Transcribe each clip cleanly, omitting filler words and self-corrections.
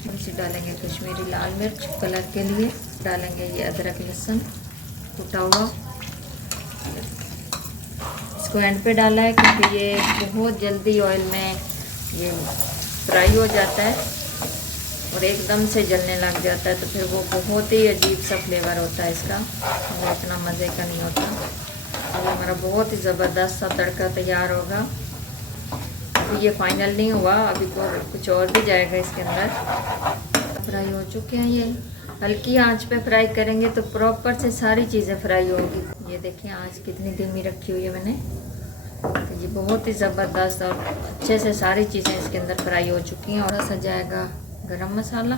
थोड़ी सी डालेंगे कश्मीरी लाल मिर्च कलर के लिए, डालेंगे ये अदरक लहसुन कुटा हुआ, इसको एंड पे डाला है क्योंकि ये बहुत जल्दी ऑयल में ये फ्राई हो जाता है और एकदम से जलने लग जाता है, तो फिर वो बहुत ही अजीब सा फ्लेवर होता है इसका, वो इतना मज़े का नहीं होता। तो हमारा बहुत ही ज़बरदस्त सा तड़का तैयार होगा। तो ये फाइनल नहीं हुआ, अभी तो कुछ और भी जाएगा इसके अंदर। फ्राई हो चुके हैं ये, हल्की आंच पे फ्राई करेंगे तो प्रॉपर से सारी चीज़ें फ्राई होगी। ये देखिए आंच कितनी धीमी रखी हुई है मैंने, तो ये बहुत ही ज़बरदस्त और अच्छे से सारी चीज़ें इसके अंदर फ्राई हो चुकी हैं। और सा जाएगा गरम मसाला,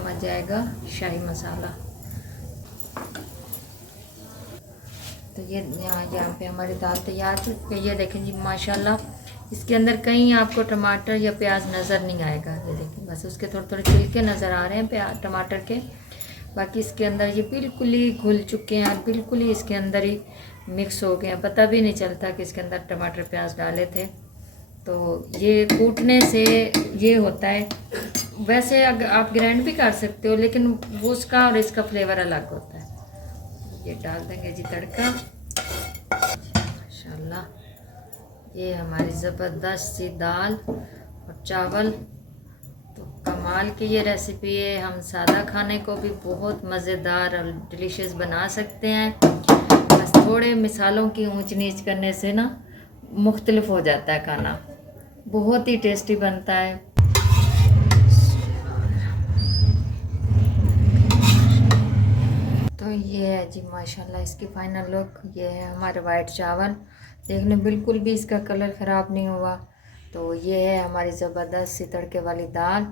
आ जाएगा शाही मसाला। तो ये यहाँ पे हमारी दाल तैयार चुकी है। ये देखें जी माशाल्लाह, इसके अंदर कहीं आपको टमाटर या प्याज नज़र नहीं आएगा। ये देखिए बस उसके थोड़े थोड़े छिलके नज़र आ रहे हैं प्याज टमाटर के, बाकी इसके अंदर ये बिल्कुल ही घुल चुके हैं और बिल्कुल ही इसके अंदर ही मिक्स हो गए हैं, पता भी नहीं चलता कि इसके अंदर टमाटर प्याज डाले थे। तो ये कूटने से ये होता है, वैसे अगर आप ग्राइंड भी कर सकते हो लेकिन वो उसका और इसका फ्लेवर अलग होता है। ये डाल देंगे जी तड़का माशाल्लाह। ये हमारी ज़बरदस्त सी दाल और चावल, तो कमाल की ये रेसिपी है। हम सादा खाने को भी बहुत मज़ेदार और डिलीशियस बना सकते हैं, बस थोड़े मिसालों की ऊंच नीच करने से ना मुख्तलिफ हो जाता है खाना, बहुत ही टेस्टी बनता है। तो ये है जी माशाल्लाह इसकी फाइनल लुक। ये है हमारे वाइट चावल, देखने बिल्कुल भी इसका कलर ख़राब नहीं हुआ। तो ये है हमारी ज़बरदस्त सी तड़के वाली दाल,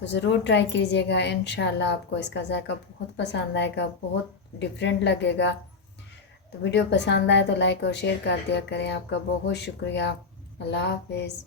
तो ज़रूर ट्राई कीजिएगा, इंशाल्लाह आपको इसका जायका बहुत पसंद आएगा, बहुत डिफरेंट लगेगा। तो वीडियो पसंद आए तो लाइक और शेयर कर दिया करें। आपका बहुत शुक्रिया। अल्लाह हाफिज़।